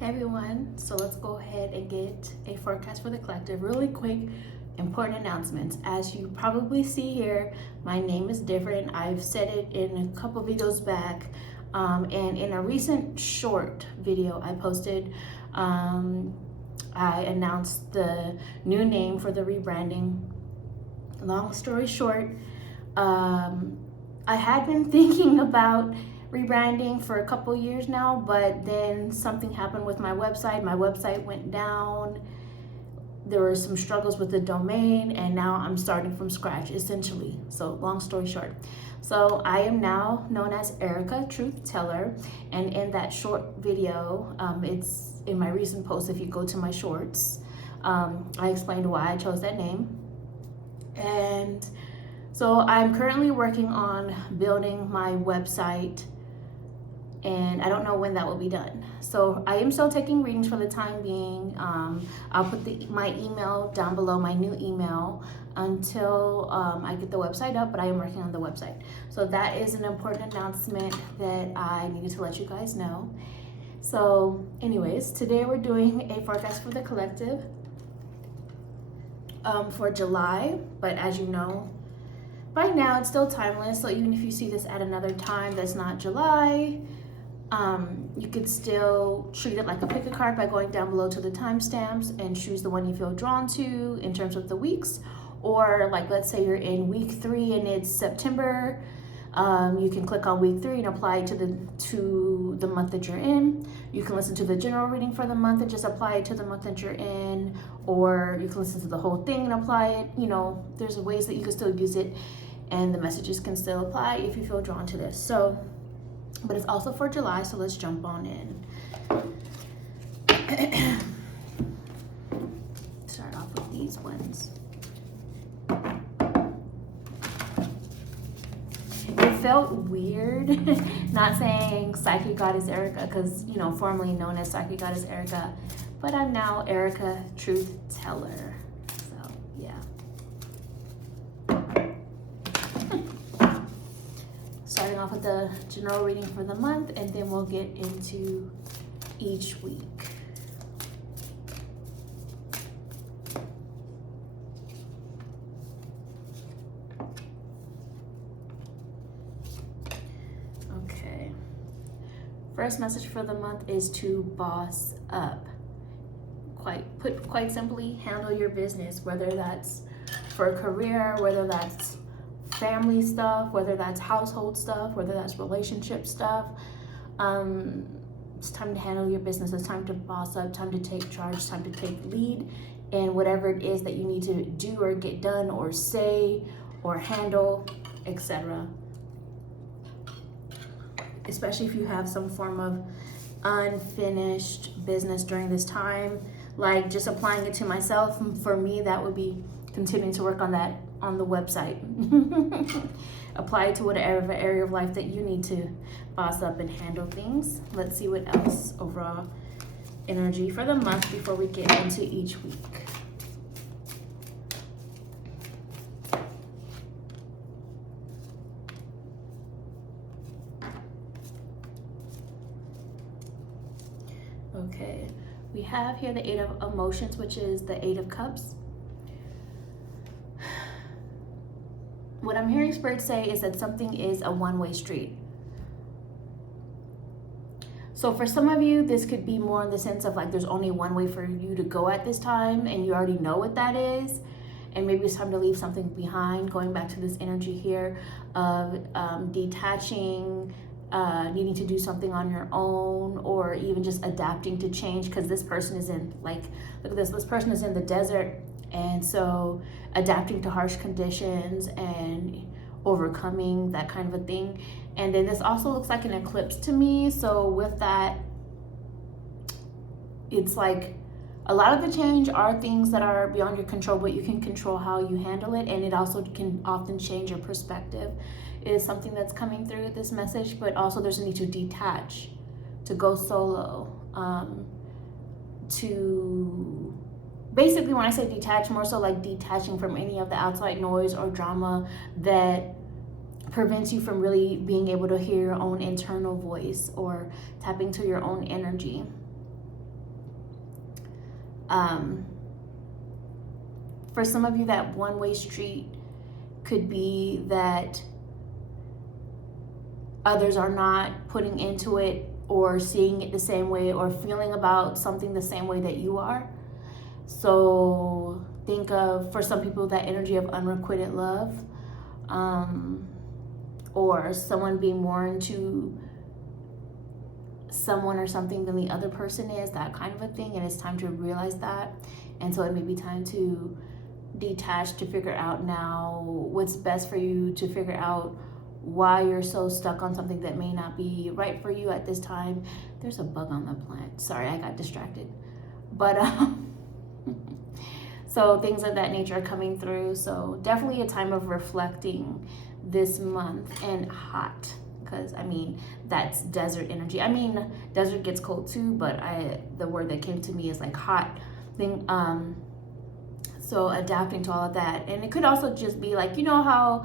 Hey everyone, so let's go ahead and get a forecast for the collective. Really quick, important announcements. As you probably see here, my name is different. I've said it in a couple videos back, and in a recent short video I posted, I announced the new name for the rebranding. Long story short, I had been thinking about rebranding for a couple years now, but then something happened with my website. My website went down. There were some struggles with the domain, and now I'm starting from scratch essentially. So long story short, so I am now known as ErikaTruthTeller, and in that short video, it's in my recent post. If you go to my shorts, I explained why I chose that name. And so I'm currently working on building my website, and I don't know when that will be done. So I am still taking readings for the time being. I'll put my email down below, my new email, until I get the website up, but I am working on the website. So that is an important announcement that I needed to let you guys know. So anyways, today we're doing a forecast for the collective for July, but as you know, by now it's still timeless. So even if you see this at another time that's not July, you could still treat it like a pick a card by going down below to the timestamps and choose the one you feel drawn to in terms of the weeks. Or like, let's say you're in week 3 and it's September, you can click on week 3 and apply it to the month that you're in. You can listen to the general reading for the month and just apply it to the month that you're in, or you can listen to the whole thing and apply it. You know, there's ways that you can still use it and the messages can still apply if you feel drawn to this. So, but it's also for July, so let's jump on in. Start off with these ones. It felt weird not saying Psychic Goddess Erika, because, you know, formerly known as Psychic Goddess Erika, but I'm now ErikaTruthTeller. So yeah. Starting off with the general reading for the month, and then we'll get into each week. Okay. First message for the month is to boss up. Quite simply, handle your business, whether that's for a career, whether that's family stuff, whether that's household stuff, whether that's relationship stuff. It's time to handle your business. It's time to boss up, time to take charge, time to take lead in whatever it is that you need to do or get done or say or handle, etc. Especially if you have some form of unfinished business during this time, like just applying it to myself. For me, that would be continuing to work on that on the website. Apply it to whatever area of life that you need to boss up and handle things. Let's see what else overall energy for the month before we get into each week. Okay, we have here the 8 of Emotions, which is the 8 of Cups. What I'm hearing Spirit say is that something is a one-way street. So for some of you, this could be more in the sense of like there's only one way for you to go at this time, and you already know what that is. And maybe it's time to leave something behind, going back to this energy here of detaching, needing to do something on your own, or even just adapting to change, because this person is in, like, look at this person is in the desert, and so adapting to harsh conditions and overcoming that kind of a thing. And then this also looks like an eclipse to me. So with that, it's like a lot of the change are things that are beyond your control, but you can control how you handle it, and it also can often change your perspective. It is something that's coming through with this message, but also there's a need to detach, to go solo, to basically, when I say detach, more so like detaching from any of the outside noise or drama that prevents you from really being able to hear your own internal voice or tap into your own energy. For some of you, that one-way street could be that others are not putting into it or seeing it the same way or feeling about something the same way that you are. So think of, for some people, that energy of unrequited love, or someone being more into someone or something than the other person is, that kind of a thing. And it's time to realize that. And so it may be time to detach, to figure out now what's best for you, to figure out why you're so stuck on something that may not be right for you at this time. There's a bug on the plant. Sorry, I got distracted. But so things of that nature are coming through. So definitely a time of reflecting this month, and hot, because I mean, that's desert energy. I mean, desert gets cold too, but the word that came to me is like hot thing. So adapting to all of that. And it could also just be like, you know how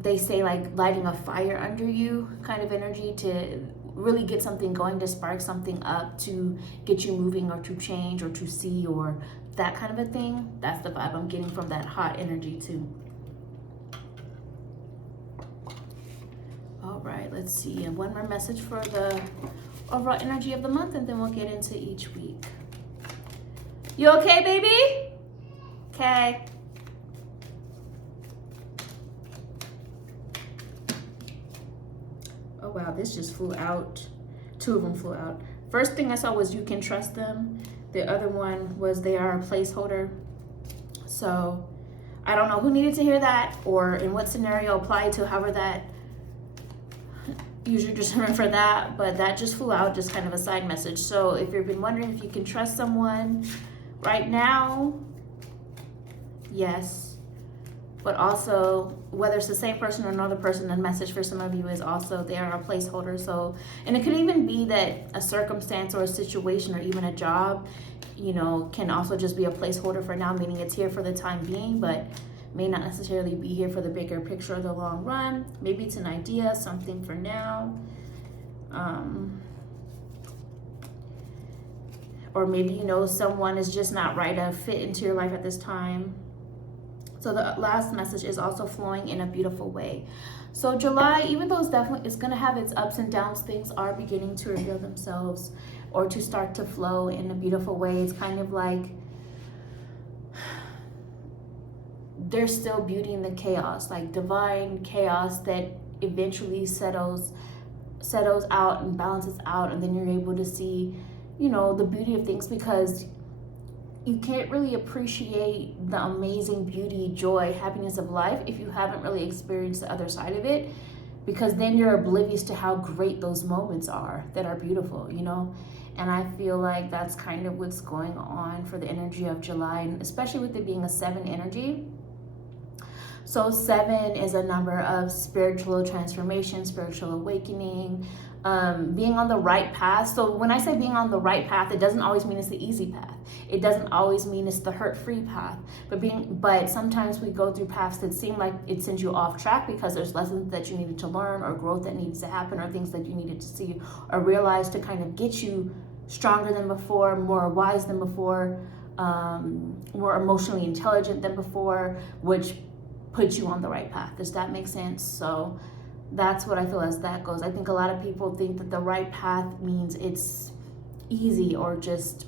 they say like lighting a fire under you kind of energy, to really get something going, to spark something up, to get you moving, or to change, or to see, or that kind of a thing. That's the vibe I'm getting from that hot energy too. All right, let's see. And one more message for the overall energy of the month, and then we'll get into each week. You okay, baby? Okay. Oh wow, this just flew out. Two of them flew out. First thing I saw was you can trust them. The other one was they are a placeholder. So I don't know who needed to hear that, or in what scenario apply to, however that usually just remember that, but that just flew out, just kind of a side message. So if you've been wondering if you can trust someone right now, yes. But also, whether it's the same person or another person, the message for some of you is also they are a placeholder. So, and it could even be that a circumstance or a situation or even a job, you know, can also just be a placeholder for now, meaning it's here for the time being, but may not necessarily be here for the bigger picture or the long run. Maybe it's an idea, something for now. Or maybe, you know, someone is just not right to fit into your life at this time. So the last message is also flowing in a beautiful way. So July, even though it's going to have its ups and downs, things are beginning to reveal themselves or to start to flow in a beautiful way. It's kind of like there's still beauty in the chaos, like divine chaos that eventually settles out and balances out, and then you're able to see, you know, the beauty of things, because you can't really appreciate the amazing beauty, joy, happiness of life if you haven't really experienced the other side of it, because then you're oblivious to how great those moments are that are beautiful, you know? And I feel like that's kind of what's going on for the energy of July, and especially with it being a 7 energy. So 7 is a number of spiritual transformation, spiritual awakening, being on the right path. So when I say being on the right path, it doesn't always mean it's the easy path. It doesn't always mean it's the hurt-free path. But sometimes we go through paths that seem like it sends you off track because there's lessons that you needed to learn, or growth that needs to happen, or things that you needed to see or realize to kind of get you stronger than before, more wise than before, more emotionally intelligent than before, which puts you on the right path. Does that make sense? So that's what I feel as that goes. I think a lot of people think that the right path means it's easy or just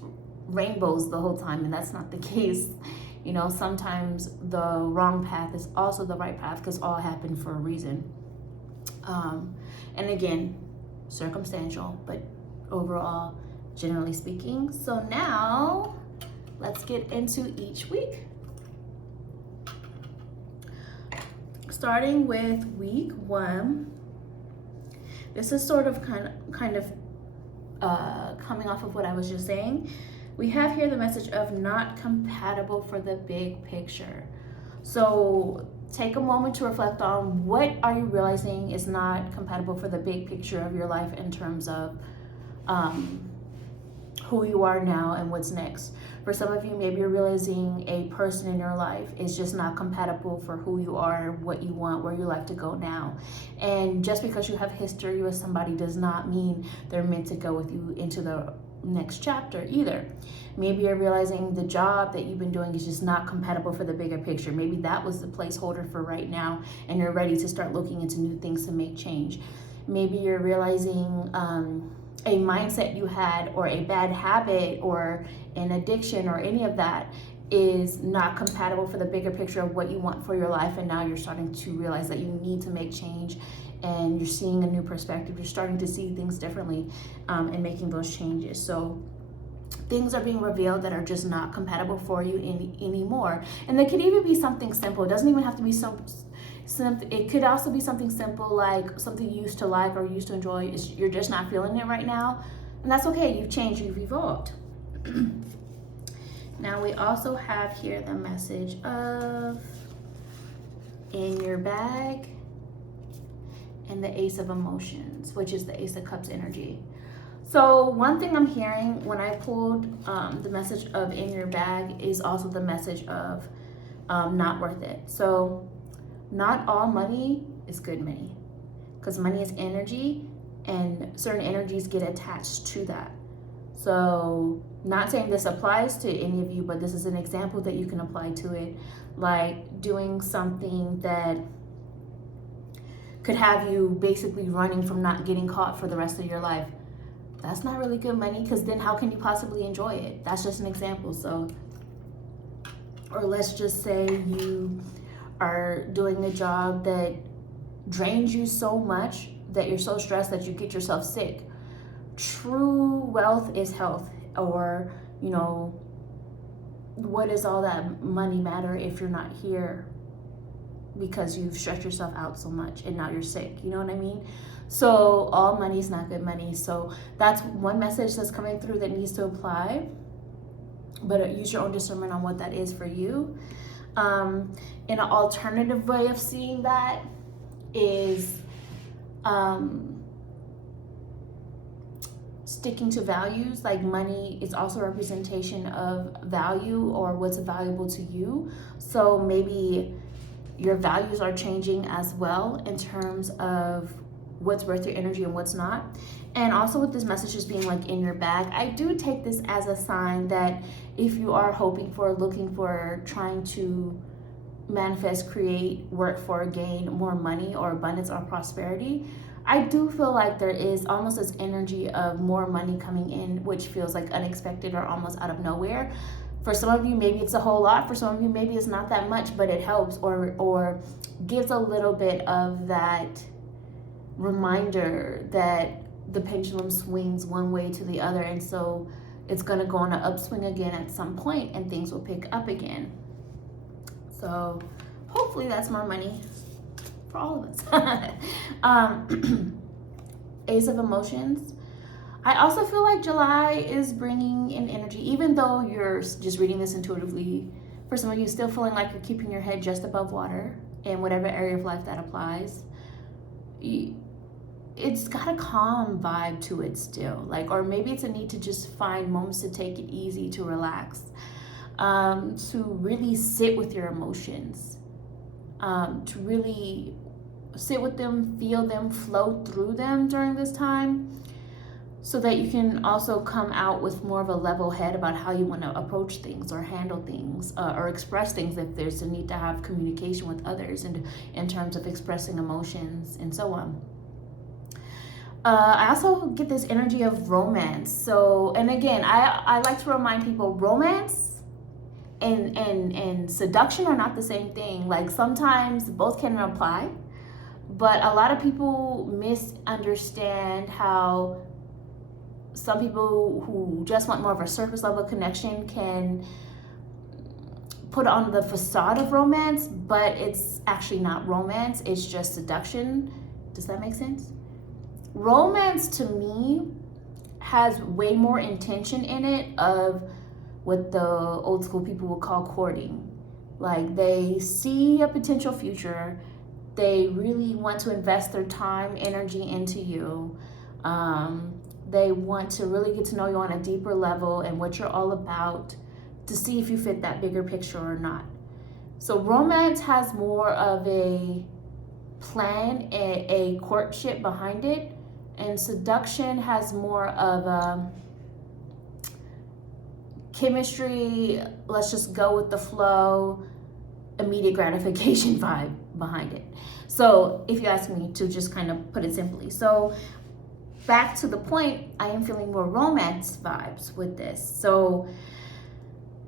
rainbows the whole time, and that's not the case. You know, sometimes the wrong path is also the right path, because all happened for a reason. And again, circumstantial, but overall, generally speaking. So now let's get into each week. Starting with week 1, this is sort of kind of coming off of what I was just saying. We have here the message of not compatible for the big picture. So take a moment to reflect on what are you realizing is not compatible for the big picture of your life in terms of who you are now and what's next. For some of you, maybe you're realizing a person in your life is just not compatible for who you are, what you want, where you like to go now. And just because you have history with somebody does not mean they're meant to go with you into the next chapter either. Maybe you're realizing the job that you've been doing is just not compatible for the bigger picture. Maybe that was the placeholder for right now, and you're ready to start looking into new things to make change. Maybe you're realizing a mindset you had, or a bad habit, or an addiction, or any of that is not compatible for the bigger picture of what you want for your life, and now you're starting to realize that you need to make change, and you're seeing a new perspective. You're starting to see things differently, and making those changes. So things are being revealed that are just not compatible for you anymore. And it could even be something simple. It doesn't even have to be it could also be something simple, like something you used to like or used to enjoy. You're just not feeling it right now, and that's okay. You've changed, you've evolved. Now we also have here the message of in your bag and the Ace of Emotions, which is the Ace of Cups energy. So one thing I'm hearing when I pulled the message of in your bag is also the message of not worth it. So not all money is good money, because money is energy, and certain energies get attached to that. So not saying this applies to any of you, but this is an example that you can apply to it, like doing something that could have you basically running from not getting caught for the rest of your life. That's not really good money, because then how can you possibly enjoy it? That's just an example. So, or let's just say you are doing a job that drains you so much that you're so stressed that you get yourself sick. True wealth is health, or, you know, what does all that money matter if you're not here because you've stretched yourself out so much and now you're sick? You know what I mean? So all money is not good money. So that's one message that's coming through that needs to apply, but use your own discernment on what that is for you. In an alternative way of seeing that is sticking to values. Like money is also a representation of value, or what's valuable to you. So maybe your values are changing as well in terms of what's worth your energy and what's not. And also with this message just being like in your bag, I do take this as a sign that if you are hoping for, looking for, trying to manifest, create, work for, gain more money or abundance or prosperity, I do feel like there is almost this energy of more money coming in, which feels like unexpected or almost out of nowhere. For some of you, maybe it's a whole lot. For some of you, maybe it's not that much, but it helps, or gives a little bit of that reminder that the pendulum swings one way to the other, and so it's going to go on an upswing again at some point, and things will pick up again. So hopefully that's more money for all of us. Ace of Emotions. I also feel like July is bringing in energy, even though you're just reading this intuitively. For some of you, still feeling like you're keeping your head just above water in whatever area of life that applies. It's got a calm vibe to it still, like, or maybe it's a need to just find moments to take it easy, to relax, to really sit with your emotions, to really sit with them, feel them, flow through them during this time, so that you can also come out with more of a level head about how you want to approach things or handle things, or express things if there's a need to have communication with others, and in terms of expressing emotions and so on. I also get this energy of romance. So, and again, I like to remind people, romance and seduction are not the same thing. Like sometimes both can apply, but a lot of people misunderstand how some people who just want more of a surface level connection can put on the facade of romance, but it's actually not romance, it's just seduction. Does that make sense? Romance to me has way more intention in it of what the old school people would call courting. Like they see a potential future, they really want to invest their time, energy into you. They want to really get to know you on a deeper level and what you're all about, to see if you fit that bigger picture or not. So romance has more of a plan, a courtship behind it, and seduction has more of chemistry, let's just go with the flow, immediate gratification vibe behind it. So if you ask me to just kind of put it simply. So back to the point, I am feeling more romance vibes with this. So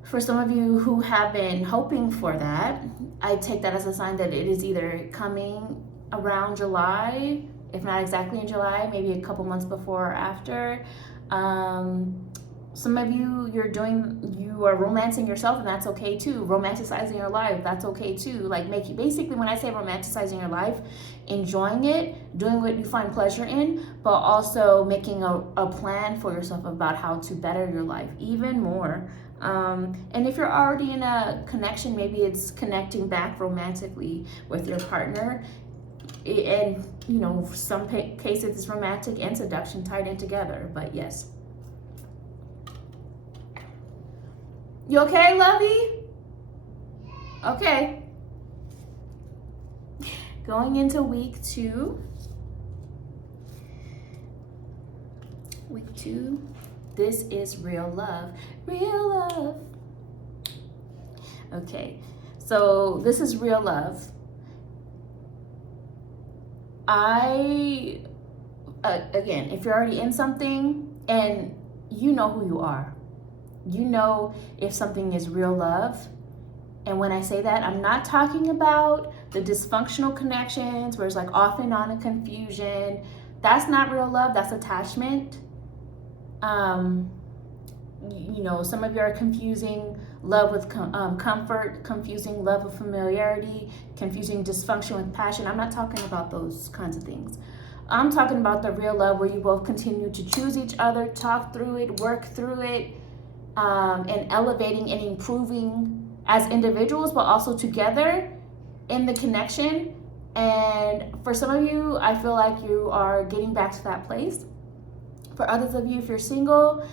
for some of you who have been hoping for that, I take that as a sign that it is either coming around July, if not exactly in July, maybe a couple months before or after. Some of you, you are romancing yourself, and that's okay too. Romanticizing your life, that's okay too. Like basically when I say romanticizing your life, enjoying it, doing what you find pleasure in, but also making a plan for yourself about how to better your life even more. And if you're already in a connection, maybe it's connecting back romantically with your partner. And some cases it's romantic and seduction tied in together, but yes. You okay, lovey? Okay. Going into week 2. Week 2. This is real love. Real love. Okay. So this is real love. Again, if you're already in something and you know who you are, you know if something is real love. And when I say that, I'm not talking about the dysfunctional connections where it's like off and on and confusion. That's not real love, that's attachment. Some of you are confusing love with comfort, confusing love with familiarity, confusing dysfunction with passion. I'm not talking about those kinds of things. I'm talking about the real love where you both continue to choose each other, talk through it, work through it, and elevating and improving as individuals, but also together in the connection. And for some of you, I feel like you are getting back to that place. For others of you, if you're single,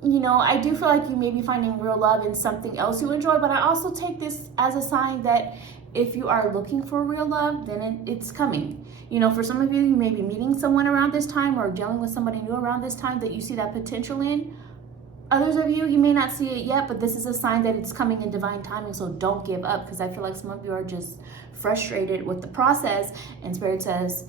I do feel like you may be finding real love in something else you enjoy, but I also take this as a sign that if you are looking for real love, then it's coming. For some of you, you may be meeting someone around this time or dealing with somebody new around this time that you see that potential in. Others of you, you may not see it yet, but this is a sign that it's coming in divine timing, so don't give up, because I feel like some of you are just frustrated with the process, and Spirit says,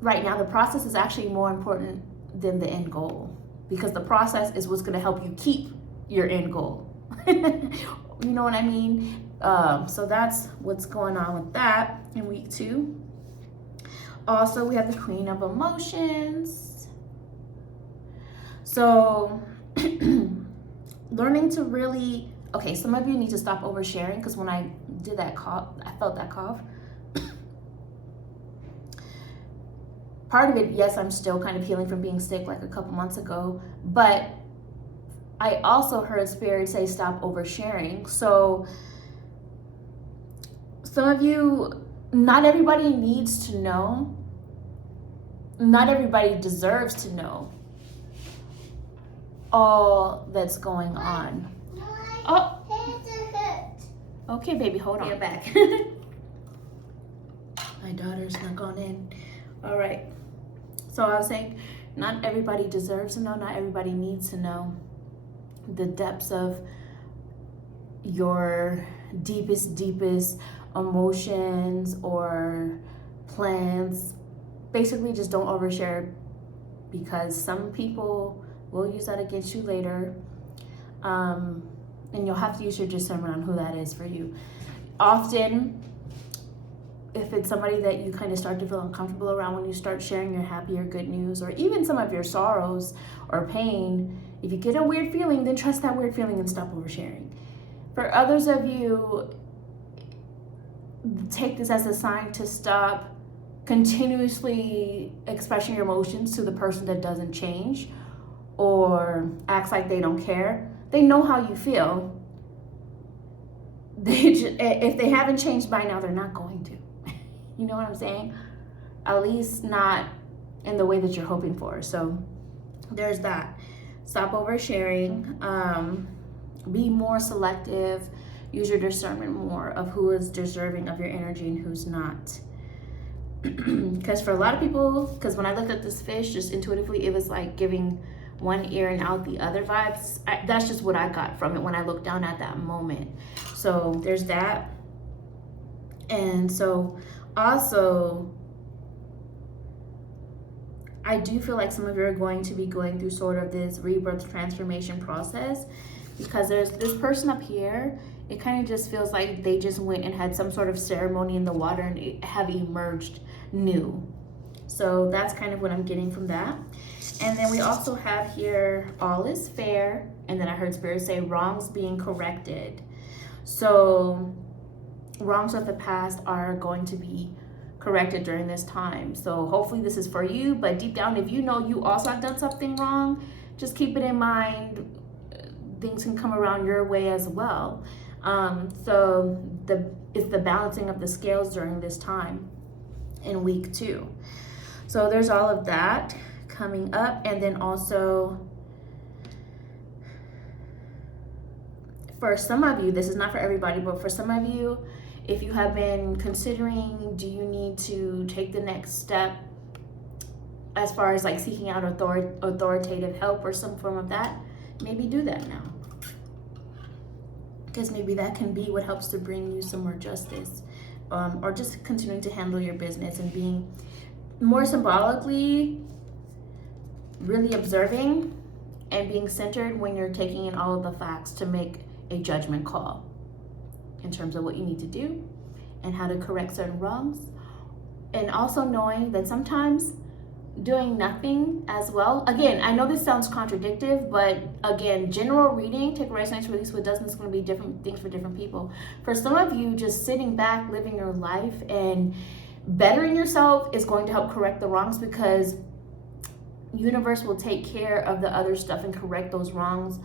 right now, the process is actually more important than the end goal, because the process is what's going to help you keep your end goal. You know what I mean? So that's what's going on with that in week 2. Also, we have the Queen of Emotions. So learning to really, some of you need to stop oversharing, because when I did that cough, I felt that cough. Part of it, yes, I'm still kind of healing from being sick like a couple months ago, but I also heard Spirit say stop oversharing. So some of you, not everybody needs to know. Not everybody deserves to know all that's going on. Oh, okay, baby, hold on. Get back. My daughter's not going in. All right. So I was saying, not everybody deserves to know. Not everybody needs to know the depths of your deepest emotions or plans. Basically, just don't overshare, because some people will use that against you later. And you'll have to use your discernment on who that is for you. Often, if it's somebody that you kind of start to feel uncomfortable around when you start sharing your happy or good news, or even some of your sorrows or pain, if you get a weird feeling, then trust that weird feeling and stop oversharing. For others of you, take this as a sign to stop continuously expressing your emotions to the person that doesn't change or acts like they don't care. They know how you feel. If they haven't changed by now, they're not going to. You know what I'm saying? At least not in the way that you're hoping for. So there's that. Stop oversharing. Be more selective. Use your discernment more of who is deserving of your energy and who's not. Because for a lot of people, because when I looked at this fish, just intuitively, it was like giving one ear and out the other vibes. That's just what I got from it when I looked down at that moment. So there's that. And so also, I do feel like some of you are going to be going through sort of this rebirth transformation process, because there's this person up here. It kind of just feels like they just went and had some sort of ceremony in the water and have emerged new. So that's kind of what I'm getting from that. And then we also have here, all is fair. And then I heard Spirit say wrongs being corrected. So wrongs of the past are going to be corrected during this time. So hopefully this is for you, but deep down, if you know you also have done something wrong, just keep it in mind. Things can come around your way as well. So it's the balancing of the scales during this time in week 2. So there's all of that coming up. And then also, for some of you, this is not for everybody, but for some of you, if you have been considering, do you need to take the next step as far as like seeking out authoritative help or some form of that, maybe do that now. Because maybe that can be what helps to bring you some more justice, or just continuing to handle your business and being more symbolically really observing and being centered when you're taking in all of the facts to make a judgment call in terms of what you need to do and how to correct certain wrongs. And also knowing that sometimes doing nothing as well. Again, I know this sounds contradictory, but again, general reading, take a rest, nice release, what doesn't, is going to be different things for different people. For some of you, just sitting back, living your life and bettering yourself is going to help correct the wrongs, because universe will take care of the other stuff and correct those wrongs.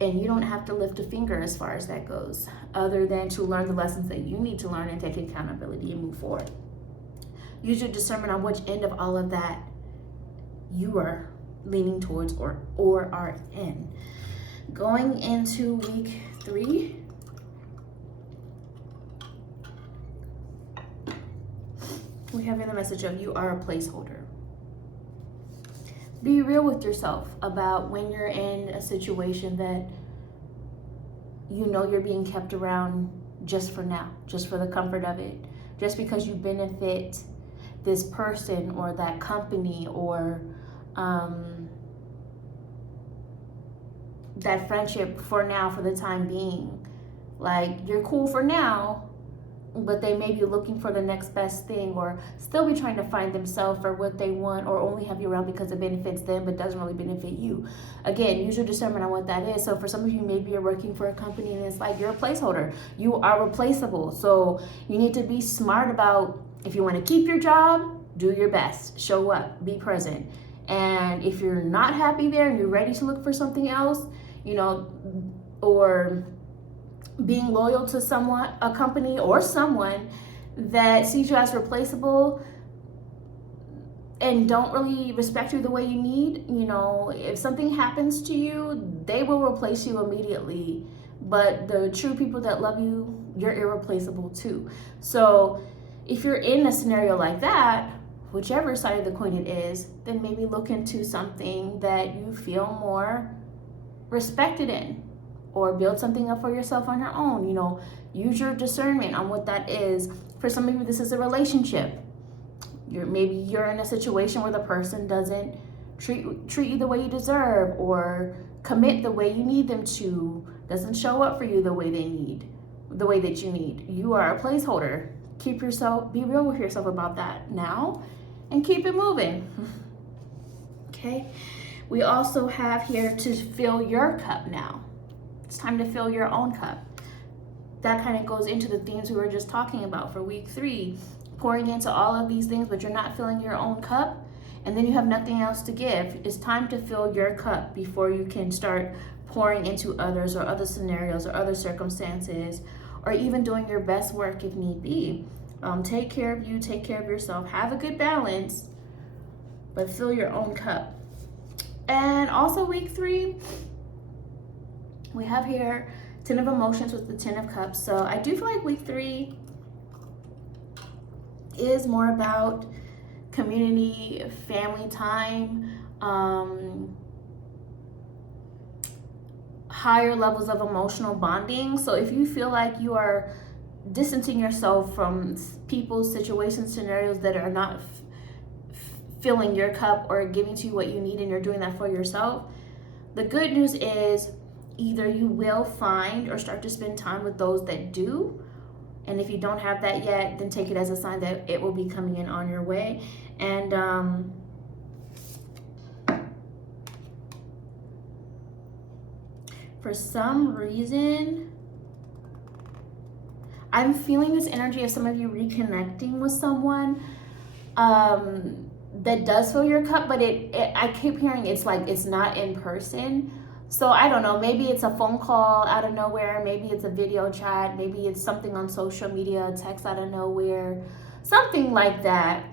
And you don't have to lift a finger as far as that goes, other than to learn the lessons that you need to learn and take accountability and move forward. Use your discernment on which end of all of that you are leaning towards or are in. Going into week 3, we have here the message of you are a placeholder. Be real with yourself about when you're in a situation that you know you're being kept around just for now, just for the comfort of it, just because you benefit this person or that company or that friendship for now, for the time being. Like, you're cool for now, but they may be looking for the next best thing, or still be trying to find themselves or what they want, or only have you around because it benefits them but doesn't really benefit you. Again, use your discernment on what that is. So for some of you, maybe you're working for a company and it's like you're a placeholder. You are replaceable. So you need to be smart about, if you want to keep your job, do your best, show up, be present. And if you're not happy there and you're ready to look for something else, or being loyal to someone, a company or someone that sees you as replaceable and don't really respect you the way you need, if something happens to you, they will replace you immediately. But the true people that love you, you're irreplaceable too. So if you're in a scenario like that, whichever side of the coin it is, then maybe look into something that you feel more respected in, or build something up for yourself on your own. Use your discernment on what that is. For some of you, this is a relationship. Maybe you're in a situation where the person doesn't treat you the way you deserve, or commit the way you need them to, doesn't show up for you the way that you need. You are a placeholder. Be real with yourself about that now, and keep it moving. Okay. We also have here to fill your cup now. It's time to fill your own cup. That kind of goes into the themes we were just talking about for week 3, pouring into all of these things, but you're not filling your own cup, and then you have nothing else to give. It's time to fill your cup before you can start pouring into others or other scenarios or other circumstances, or even doing your best work if need be. Take care of you, take care of yourself, have a good balance, but fill your own cup. And also week 3, we have here 10 of emotions with the 10 of cups. So I do feel like week 3 is more about community, family time, higher levels of emotional bonding. So if you feel like you are distancing yourself from people, situations, scenarios that are not filling your cup or giving to you what you need, and you're doing that for yourself, the good news is either you will find or start to spend time with those that do. And if you don't have that yet, then take it as a sign that it will be coming in on your way. And for some reason, I'm feeling this energy of some of you reconnecting with someone that does fill your cup, but I keep hearing it's like it's not in person. So I don't know, maybe it's a phone call out of nowhere, maybe it's a video chat, maybe it's something on social media, a text out of nowhere, something like that.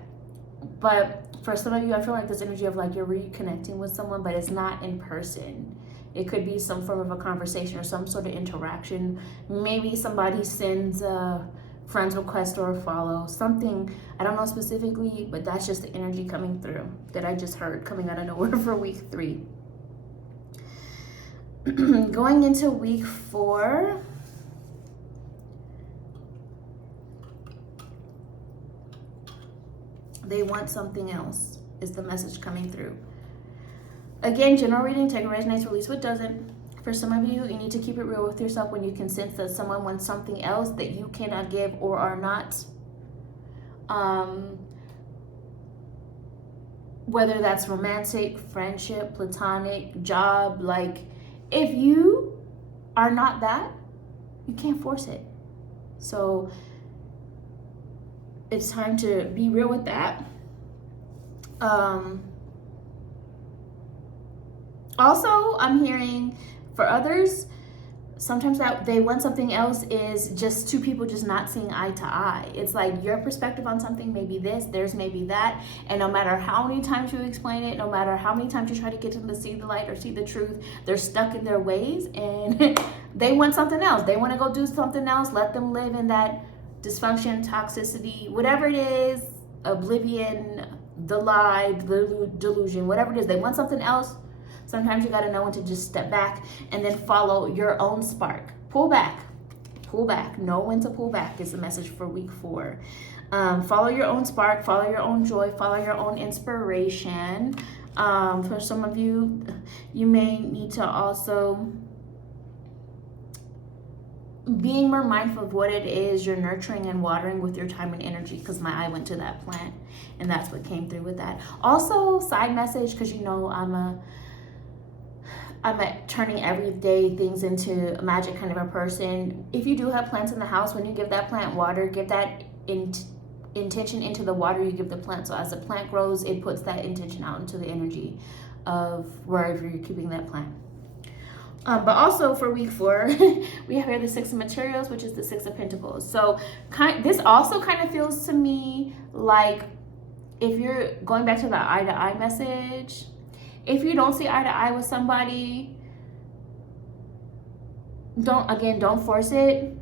But for some of you, I feel like this energy of like you're reconnecting with someone, but it's not in person. It could be some form of a conversation or some sort of interaction. Maybe somebody sends a friend's request or a follow, something, I don't know specifically, but that's just the energy coming through that I just heard coming out of nowhere for week 3. Going into week 4, they want something else is the message coming through. Again, general reading, take what resonates, release what doesn't. For some of you, you need to keep it real with yourself when you can sense that someone wants something else that you cannot give or are not. Whether that's romantic, friendship, platonic, job, like if you are not that, you can't force it. So it's time to be real with that. Also, I'm hearing for others, sometimes that they want something else is just two people just not seeing eye to eye. It's like your perspective on something may be this, theirs may be that, and no matter how many times you explain it, no matter how many times you try to get them to see the light or see the truth, they're stuck in their ways and they want something else. They want to go do something else. Let them live in that dysfunction, toxicity, whatever it is, oblivion, the lie, the delusion, whatever it is. They want something else. Sometimes you got to know when to just step back and then follow your own spark. Pull back. Know when to pull back is the message for week 4. Follow your own spark, follow your own joy, follow your own inspiration. For some of you, you may need to also being more mindful of what it is you're nurturing and watering with your time and energy, because my eye went to that plant and that's what came through with that. Also, side message, because you know I'm at turning everyday things into a magic kind of a person. If you do have plants in the house, when you give that plant water, give that intention into the water you give the plant. So as the plant grows, it puts that intention out into the energy of wherever you're keeping that plant. But also for week 4, we have here the 6 of materials, which is the 6 of pentacles. So this also kind of feels to me like if you're going back to the eye to eye message, if you don't see eye to eye with somebody, don't force it,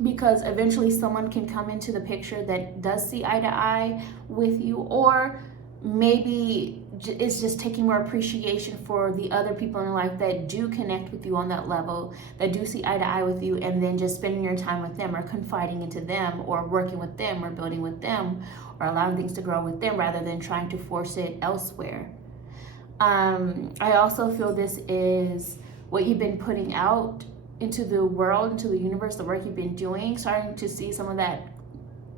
because eventually someone can come into the picture that does see eye to eye with you, or maybe it's just taking more appreciation for the other people in your life that do connect with you on that level, that do see eye to eye with you, and then just spending your time with them or confiding into them or working with them or building with them or allowing things to grow with them rather than trying to force it elsewhere. I also feel this is what you've been putting out into the world, into the universe, the work you've been doing, starting to see some of that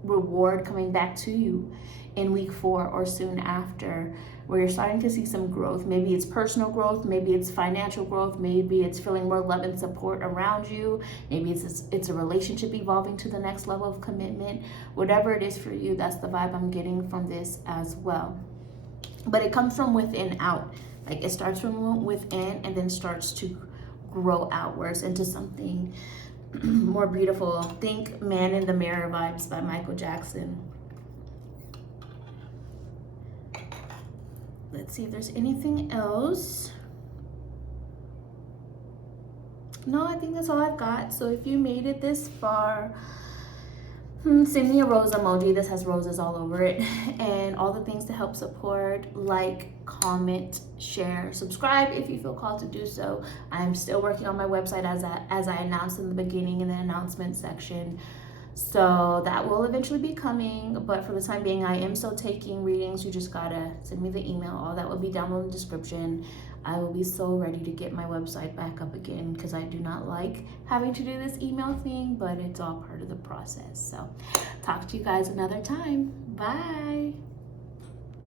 reward coming back to you in week 4 or soon after, where you're starting to see some growth. Maybe it's personal growth, maybe it's financial growth, maybe it's feeling more love and support around you, maybe it's a relationship evolving to the next level of commitment. Whatever it is for you, that's the vibe I'm getting from this as well. But it comes from within out. Like it starts from within and then starts to grow outwards into something more beautiful. Think Man in the Mirror vibes by Michael Jackson. Let's see if there's anything else. No, I think that's all I've got. So if you made it this far, Send me a rose emoji. This has roses all over it. And all the things to help support: like, comment, share, subscribe if you feel called to do so. I'm still working on my website as I announced in the beginning in the announcement section. So that will eventually be coming, but for the time being, I am still taking readings. You just gotta send me the email. All that will be down in the description. I will be so ready to get my website back up again because I do not like having to do this email thing, but it's all part of the process. So talk to you guys another time. Bye.